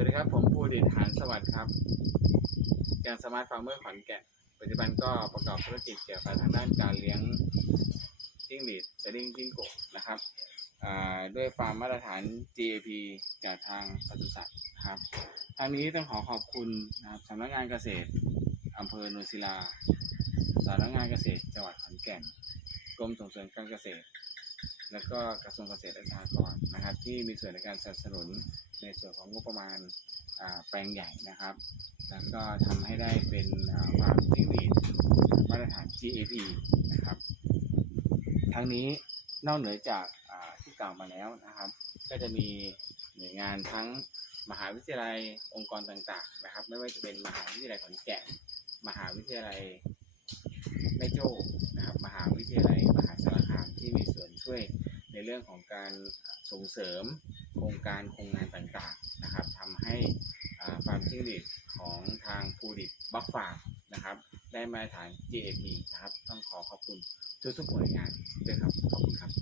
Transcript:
วัสดีครับ ผมภูดิตหานสวัสดิ์ครับยังสมาร์ทฟาร์มเมอร์ขอนแก่นปัจจุบันก็ประกอบธุรกิจเกี่ยวกับทางด้านการเลี้ยงจิ้งหรีดสดิ้งจิ้งกบนะครับด้วยฟาร์มมาตรฐาน GAP จากทางปศุสัตว์นะครับทางนี้ต้องขอขอบคุณนะครับสำนักงานเกษตรอำเภอโนนศิลาสำนักงานเกษตรจังหวัดขอนแก่น กรมส่งเสริมการเกษตร และก็กระทรวงเกษตรและสหกรณ์นะครับ ที่มีส่วนในการสนับสนุนในส่วนของงบประมาณแปลงใหญ่นะครับ แล้วก็ทำให้ได้เป็นอ่าฟาร์มจิ้งหรีมาตรฐาน GAP นะครับ ทั้งนี้นอกเหนือจากที่กล่าวมาแล้วนะครับ ก็จะมีหน่วยงานทั้งมหาวิทยาลัยองค์กรต่างๆนะครับ ไม่ว่าจะเป็นมหาวิทยาลัยขอนแก่นมหาวิทยาลัยแม่โจ้นะครับ มหาวิทยาลัยมหาสารคามที่มีส่วนช่วยในเรื่องของการ ส่งเสริมโครงการโครงงานต่างๆนะครับทำให้อ่าฟาร์มจิ้งหรีดของทางภูดิตบักฟาร์มนะครับ ได้มาตรฐาน GAP นะครับ ต้องขอขอบคุณทุกๆหน่วยงานด้วยครับ ขอบคุณครับ